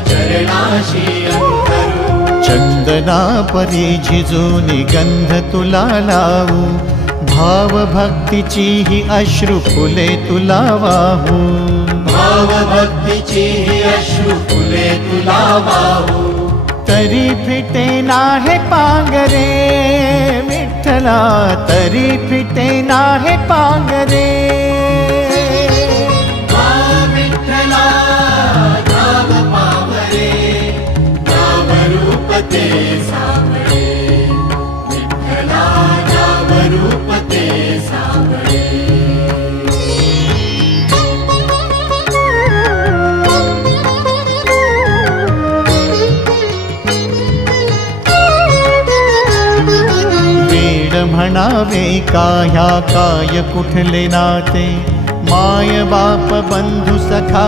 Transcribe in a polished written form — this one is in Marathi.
चरणाशी अंतरू। चंदना परी झिजूनी गंध तुला लावू, भाव भक्तीची ही अश्रु फुले तुला वाहू। भाव भक्तीची ही अश्रु फुले तुला वाहू। तरी फिटे नाहे पांगरे विठ्ठला, तरी फिटे नाहे पांगरे। विठ्ठला नाम पावरे, नाम रूप ते सावळे। विठ्ठला नाम रूप ते सावळे। म्हणावे काह्या काय कुठले नाते, माय बाप बंधु सखा